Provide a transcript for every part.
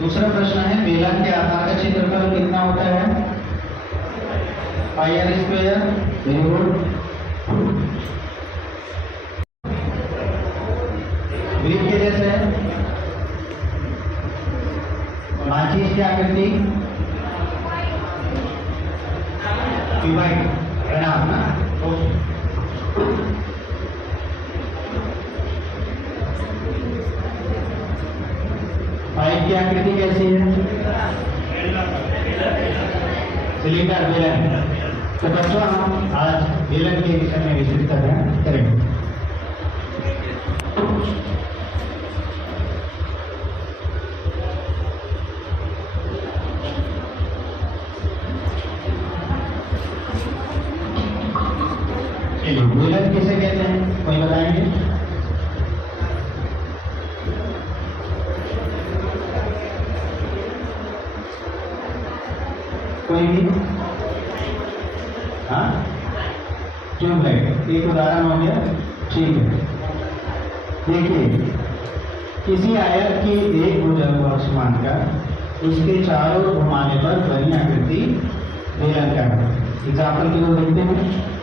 दूसरा प्रश्न है, बेलन के आधार का क्षेत्रफल कितना होता है? पाई आर स्क्वायर। Very good. वृत्त के जैसे है, माचिस की आकृति क्यूबाइड प्रणाम ना। पाइप की आकृति कैसी है? सिलेंडर बेलन। तो बच्चों हम आज बेलन के विषय में विस्तृत करेंगे। बेलन किसे कहते हैं, कोई बताएंगे? कोई भी? हाँ, ट्यूबलाइट एक उदाहरण हो गया। ठीक है, देखिए किसी आयत की एक भुजा को अक्ष मानकर उसके चारों घुमाने पर बनी आकृति बेलन का है। एग्जाम्पल की ओर देखते हैं।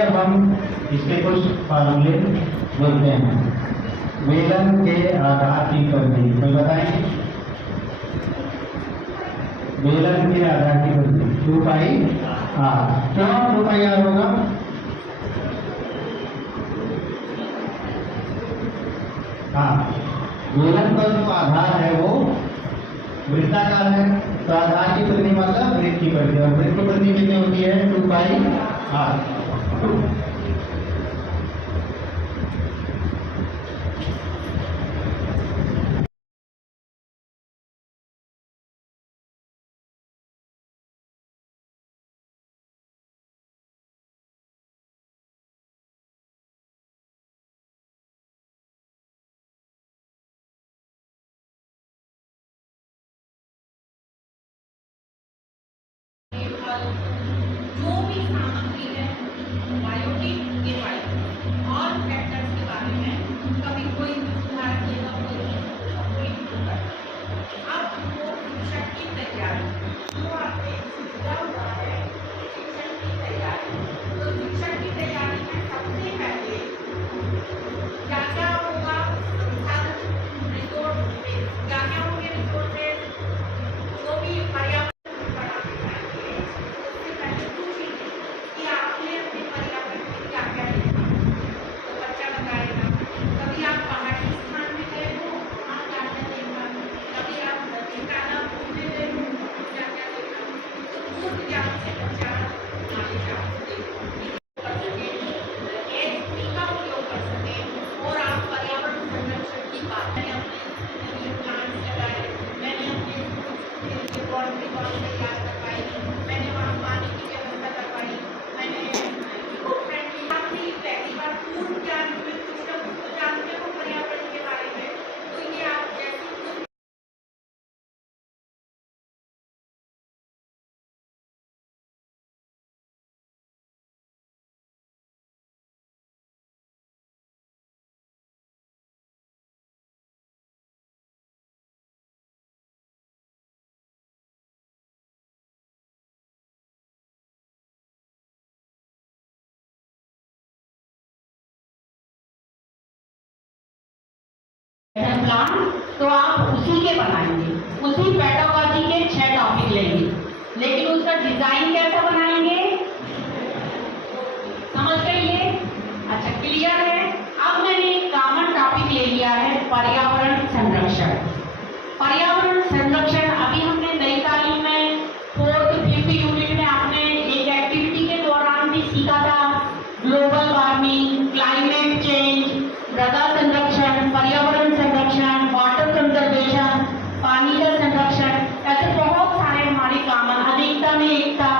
अब हम इसके कुछ फार्मूले बोलते हैं। बेलन के आधार की परिधि कोई बताएंगे? बेलन के आधार की परिधि 2 पाई आर। क्यों 2 पाई आर होगा? हाँ, बेलन का जो आधार है वो वृत्ताकार है, तो आधार की परिधि मतलब वृत्त की परिधि, और वृत्त की परिधि कितनी होती है? 2 पाई आर। जो भी सामग्री है बायोटिक के बारे में और फैक्टर्स के बारे में कभी कोई उदाहरण देगा, कोई अब वो शिक्षक की तैयारी जो आपने दिया हुआ है, शिक्षक की तैयारी, तो शिक्षक की तैयारी में सबसे पहले क्या क्या होगा? संसाधन, रिसोर्स, क्या क्या होंगे रिसोर्सेज, जो भी पर्यावरण प्लान, तो आप उसी के बनाएंगे, उसी पेडागॉजी के 6 टॉपिक लेंगे, लेकिन उसका डिजाइन कैसा बनाएंगे, समझ गए ये? अच्छा, क्लियर है? अब मैंने एक कॉमन टॉपिक ले लिया है, पर्यावरण संरक्षण। पर्यावरण संरक्षण अभी हमने नई तालीम में 4th 5th यूनिट में आपने एक एक्टिविटी के दौरान भी सीखा था, ग्लोबल वार्मिंग, क्लाइमेट चेंज, मृदा संरक्षण, पर्यावरण संरक्षण, वाटर कंजर्वेशन, पानी का संरक्षण, ऐसे बहुत सारे हमारे कॉमन, अनेकता में एकता,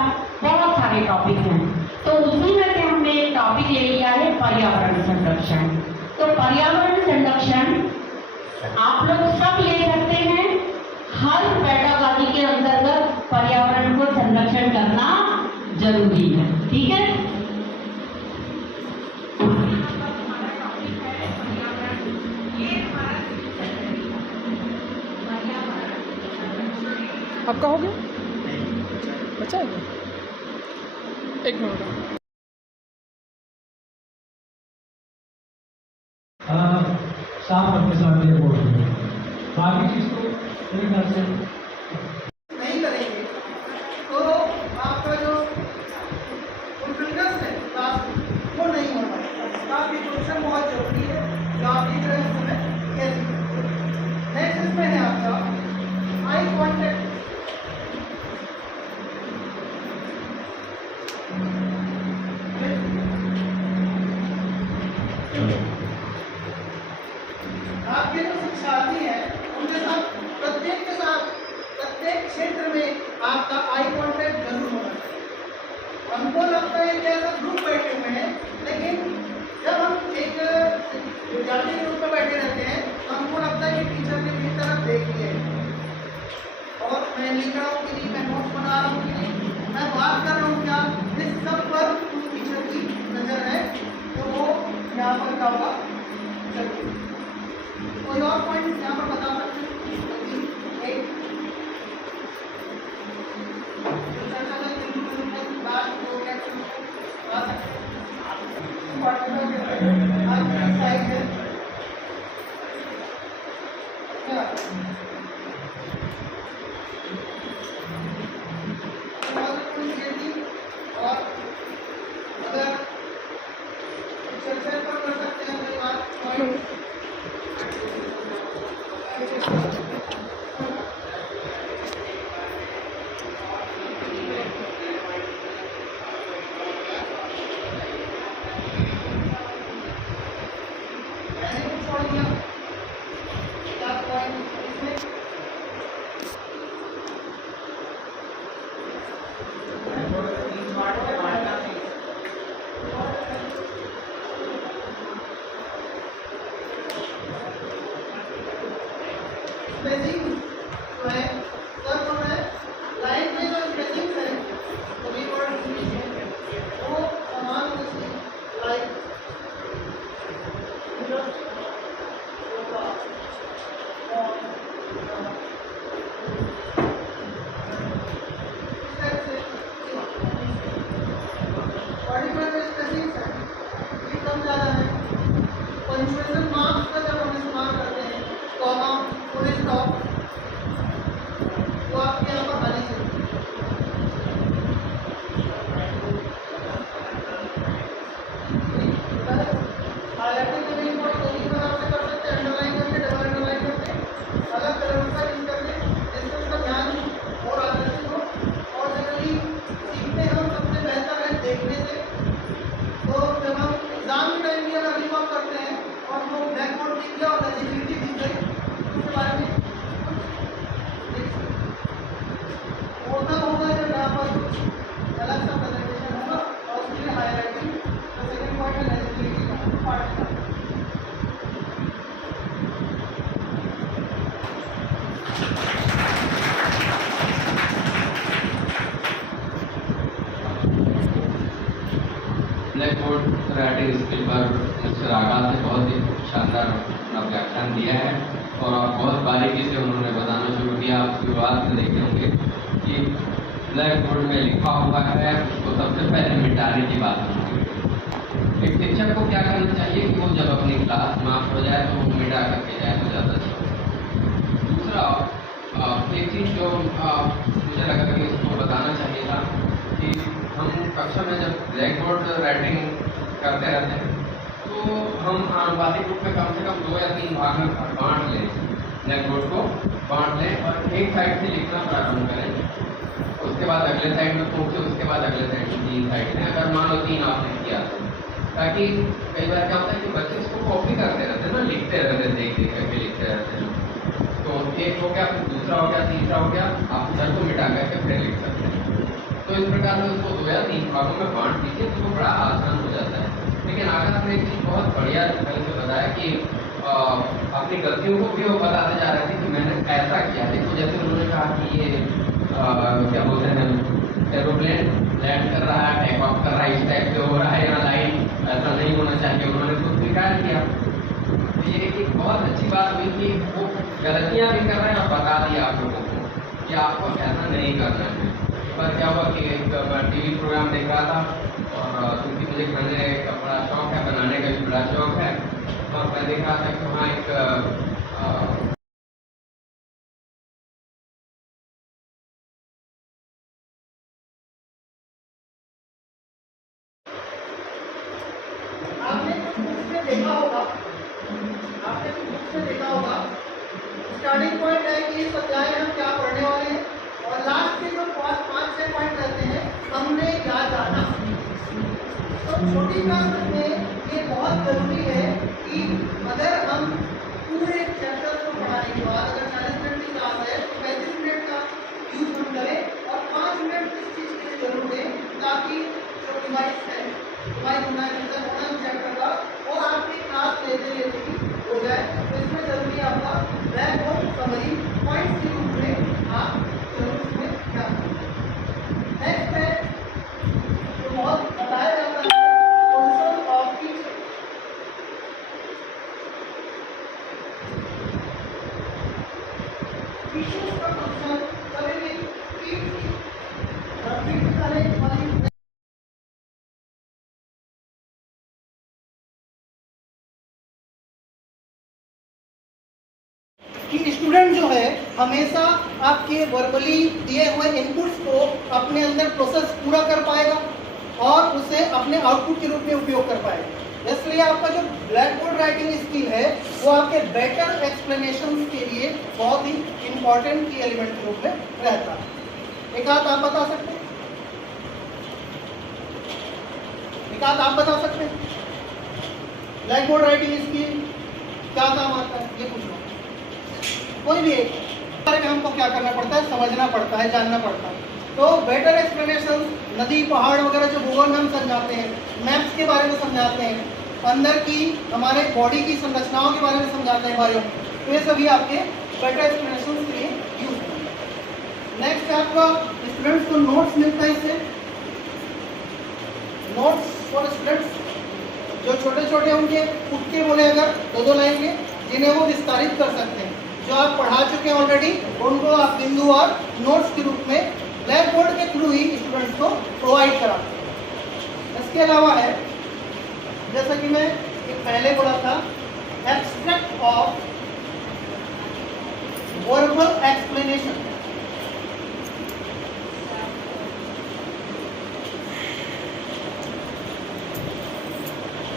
बहुत सारे टॉपिक हैं। तो उसी में से हमने एक टॉपिक ले लिया है पर्यावरण संरक्षण। तो पर्यावरण संरक्षण आप लोग सब ले सकते हैं, हर पेडागॉजी के अंतर्गत पर्यावरण को संरक्षण करना जरूरी है, ठीक है? हमारा टॉपिक है पर्यावरण। ये हमारा पर्यावरण आपका हो गया? बचा है क्या? एक मिनट। साफ रखते समय बोल रहे हैं, बाकी चीज़ को मेरे ख्याल से नहीं करेंगे तो आपका जो फुलफिलनेस है क्लास वो नहीं हो पाएगा। आपकी क्वेश्चन बहुत जरूरी है जो आप लिख रहे हैं उसमें कैसे। नेक्स्ट इसमें है आपका आई कॉन्टेक्ट। आपके जो शिक्षार्थी हैं उनके साथ प्रत्येक के साथ प्रत्येक क्षेत्र में आपका आई कांटेक्ट जरूर होना चाहिए। हमको लगता है कि ऐसा ग्रुप बैठे हुए हैं, लेकिन जब हम एक विद्यार्थी के रूप में बैठे रहते हैं तो हमको लगता है कि टीचर ने मेरी तरफ देख लिया है और मैं लिख रहा हूँ कि नहीं, मैं नोट्स बना रहा हूँ कि नहीं, मैं बात कर रहा हूँ क्या, इस सब पर उस टीचर की नज़र है। तो वो यहाँ पर क्या होगा, चलिए कोई और पॉइंट यहाँ पर बता सकते हैं? एक और अगर चर्चा पर कर सकते हैं कोई बात पॉइंट। मैंने कुछ छोड़ दिया क्या पॉइंट इसमें? स्पेसिंग जो है कर कौन है, लाइन में जो स्पेसिंग है वो भी और वो समान रूप से लाइन कम ज़्यादा है। पंक्चुएशन मार्क्स का जब हम इस्तेमाल करते हैं कॉमा फुल स्टॉप तो आपके यहाँ पर आने चाहिए। हाईलाइटिंग में भी बहुत दो तीन प्रकार से कर सकते हैं, अंडरलाइन करके, डबल अंडरलाइन करके, अलग कलर का यूज करके, जिससे उसका ध्यान और आकर्षित हो। और जनरली सीखते हम सबसे बेहतर है देखने से। तो जब हम एग्जाम के टाइम भी अगर रिवॉल्व करते हैं और वो ब्लैक बोर्ड दिख गया और एलिजिबिलिटी दिख गई तो उसके बारे में होता होगा जब यहाँ पर कुछ अलग सा प्रेजेंटेशन होगा और उसके लिए हाईलाइटिंग तो सेकंड पॉइंट है एलिजिबिलिटी का पार्ट का। ब्लैक बोर्ड राइटिंग स्किल पर मिस्टर आकाश ने बहुत ही शानदार अपना व्याख्यान दिया है और आप बहुत बारीकी से उन्होंने बताना शुरू किया। आप शुरुआत में देखे होंगे कि ब्लैक बोर्ड में लिखा हुआ है उसको सबसे पहले मिटाने की बात होती है। एक शिक्षक को क्या करना चाहिए कि वो जब अपनी क्लास समाप्त हो जाए तो वो मिटा करके जाए तो ज़्यादा अच्छा होगा। दूसरा एक चीज़ जो मुझे लगा कि इसको बताना चाहिए था कि हम कक्षा में जब ब्लैक बोर्ड राइटिंग करते रहते हैं तो हम आनुपातिक रूप में कम से कम 2 या 3 भाग में बांट लें, ब्लैक बोर्ड को बांट लें और एक साइड से लिखना प्रारंभ करें, उसके बाद अगले साइड में पहुँचे, उसके बाद अगले साइड में 3 साइड में, अगर मान लो 3 आपने किया तो, ताकि कई बार क्या होता है कि बच्चे इसको कॉपी करते रहते हैं ना, लिखते रहते हैं, देख देख करके लिखते रहते हैं। तो एक हो गया, फिर दूसरा हो गया, तीसरा हो गया, आप उधर को मिटा करके फिर लिख सकते हैं। तो इस प्रकार से उसको 2 या 3 भागों में बांट दीजिए तो वो बड़ा आसान हो जाता है। लेकिन आकाश ने एक चीज़ बहुत बढ़िया ढंग से बताया कि अपनी गलतियों को भी वो बताते जा रहे थे कि मैंने ऐसा किया है। तो जैसे उन्होंने कहा कि ये क्या बोलते हैं, एरोप्लेन लैंड कर रहा है, टेक ऑफ कर रहा है, इस टाइप से हो रहा है, यहाँ लाइन ऐसा नहीं होना चाहिए, उन्होंने खुद स्वीकार किया। तो ये एक बहुत अच्छी बात हुई कि वो गलतियाँ भी कर रहे हैं और बता दिया आप लोगों को कि आपको ऐसा नहीं करना है। एक बार क्या हुआ कि एक TV प्रोग्राम देख रहा था और क्योंकि मुझे खाने का बड़ा शौक है, बनाने का भी बड़ा शौक है, और मैं देख रहा था कि वहाँ एक आपने कुछ बुक्स में देखा होगा, स्टार्टिंग पॉइंट है कि इस अध्याय में हम क्या पढ़ने वाले हैं और लास्ट के जो 5-6 पॉइंट रहते हैं हमने क्या जाना। तो छोटी क्लास में ये बहुत जरूरी है कि अगर हम पूरे चैप्टर को पढ़ाने के बाद अगर 40 मिनट की क्लास है तो 35 मिनट का यूज हम करें और 5 मिनट इस चीज़ के लिए जरूर दें ताकि जो डिवाइस है, डिवाइस होना है चैप्टर का और आपकी क्लास लेते लेते ही हो जाए। तो इसमें जरूरी आपका ब्लैक बोर्ड समरी पॉइंट्स के रूप में आप जरूर इसमें क्या करें। नेक्स्ट है जो बहुत बताया जाता है पोजीशन ऑफ टीचर। इश्यूज का पोजीशन कभी भी रिपीट करने वाली कि स्टूडेंट जो है हमेशा आपके वर्बली दिए हुए इनपुट्स को अपने अंदर प्रोसेस पूरा कर पाएगा और उसे अपने आउटपुट के रूप में उपयोग कर पाएगा। इसलिए आपका जो ब्लैक बोर्ड राइटिंग स्किल है वो आपके बेटर एक्सप्लेनेशन के लिए बहुत ही इंपॉर्टेंट की एलिमेंट के रूप में रहता है। एक आध आप बता सकते हैं, ब्लैक बोर्ड राइटिंग स्किल क्या काम आता है, ये पूछो। कोई भी एक बारे में हमको क्या करना पड़ता है, समझना पड़ता है, जानना पड़ता है। तो बेटर एक्सप्लेनेशन, नदी पहाड़ वगैरह जो भूगोल में हम समझाते हैं, मैप्स के बारे में समझाते हैं, अंदर की हमारे बॉडी की संरचनाओं के बारे में समझाते हैं बायो में, तो ये सभी आपके बेटर एक्सप्लेनेशन के लिए यूज होंगे। नेक्स्ट आपका स्टूडेंट्स को नोट्स मिलता है, इससे नोट्स फॉर स्टूडेंट्स जो छोटे छोटे होंगे, उठ के बोले अगर 2-2 लाइन के, जिन्हें वो विस्तारित कर सकते हैं। जो आप पढ़ा चुके हैं ऑलरेडी उनको आप बिंदु और नोट्स के रूप में ब्लैक बोर्ड के थ्रू ही स्टूडेंट्स को प्रोवाइड कराते हैं। इसके अलावा है, जैसा कि मैं एक पहले बोला था, extract of verbal explanation.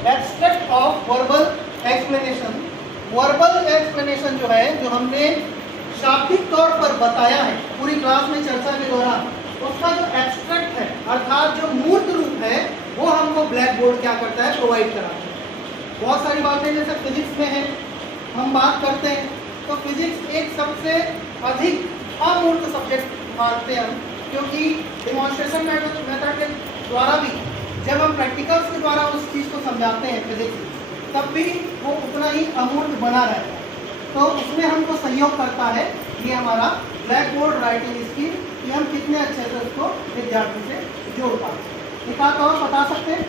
Extract of verbal explanation. Verbal explanation जो है, जो हमने शाब्दिक तौर पर बताया है पूरी क्लास में चर्चा के दौरान, उसका जो एक्सट्रैक्ट है अर्थात जो मूर्त रूप है वो हमको ब्लैक बोर्ड क्या करता है, प्रोवाइड कराता है। बहुत सारी बातें जैसे फिजिक्स में है हम बात करते हैं, तो फिजिक्स एक सबसे अधिक अमूर्त सब्जेक्ट मानते हैं हम, क्योंकि डिमॉन्स्ट्रेशन मेथड के द्वारा भी जब हम प्रैक्टिकल्स के द्वारा उस चीज़ को समझाते हैं फिजिक्स, तब भी वो उतना ही अमूर्त बना रहता है। तो उसमें हमको सहयोग करता है ये हमारा ब्लैक बोर्ड राइटिंग स्किल, कि हम कितने अच्छे से उसको विद्यार्थी से जोड़ पाते। एक आध और बता सकते हैं,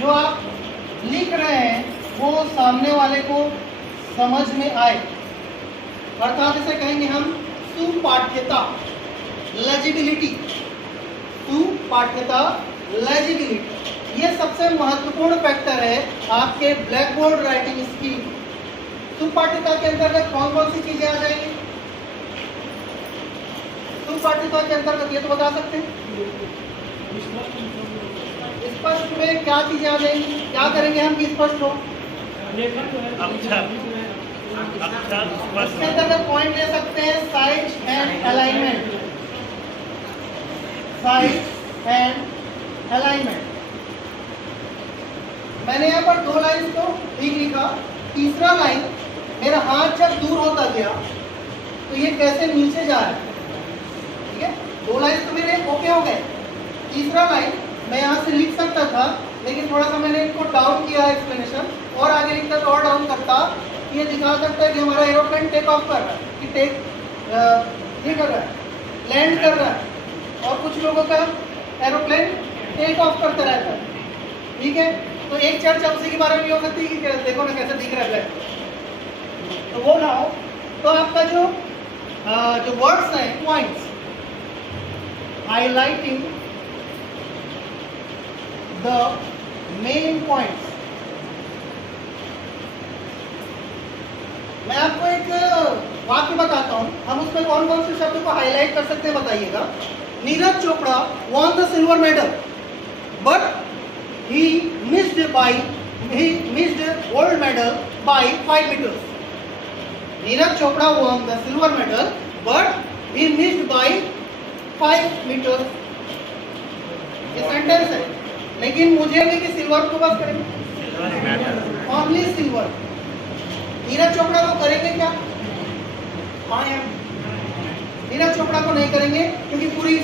जो आप लिख रहे हैं वो सामने वाले को समझ में आए, अर्थात इसे कहेंगे हम सुपाठ्यता, लेजिबिलिटी। सुपाठ्यता, लेजिबिलिटी, ये सबसे महत्वपूर्ण फैक्टर है आपके ब्लैक बोर्ड राइटिंग स्किल। सुपाठ्यता के अंतर्गत कौन कौन सी चीजें आ जाएंगी? सुपाठ्यता के अंतर्गत ये तो बता सकते हैं। स्पष्ट में क्या चीजें आ जाएंगी? क्या करेंगे हम कि स्पष्ट हो? इसके अंतर्गत पॉइंट ले सकते हैं size and alignment. Size and alignment, मैंने यहाँ पर 2 लाइन को ठीक लिखा। तीसरा लाइन, मेरा हाथ जब दूर होता गया तो ये कैसे नीचे जा रहा है, ठीक है। 2 लाइन तो मेरे ओके हो गए। तीसरा लाइन मैं यहाँ से लिख सकता था, लेकिन थोड़ा सा मैंने इनको डाउन किया है एक्सप्लेनेशन, और आगे लिखता तो और डाउन करता, ये दिखा सकता है कि हमारा एरोप्लेन टेक ऑफ कर रहा है, कि ये कर रहा है, लैंड कर रहा है, और कुछ लोगों का एरोप्लेन टेक ऑफ करता रहता है, ठीक है। तो एक चर्चा उसी के बारे में हो सकती है कि देखो ना कैसे दिख रहा है ब्लैक, तो वो ना हो। तो आपका जो वर्ड्स हैं, points, highlighting the main points. मैं आपको एक वाक्य बताता हूं, हम उसमें कौन कौन से शब्द को हाईलाइट कर सकते हैं बताइएगा। Neeraj Chopra won the silver medal, but he missed gold medal by 5 meters. Neeraj Chopra won the silver medal, but he missed by 5 meters. ये सेंटेंस है, लेकिन मुझे नहीं कि सिल्वर को बस करेंगे, ओनली सिल्वर। नीरज चोपड़ा को करेंगे क्या? नीरज चोपड़ा को नहीं करेंगे, क्योंकि पूरी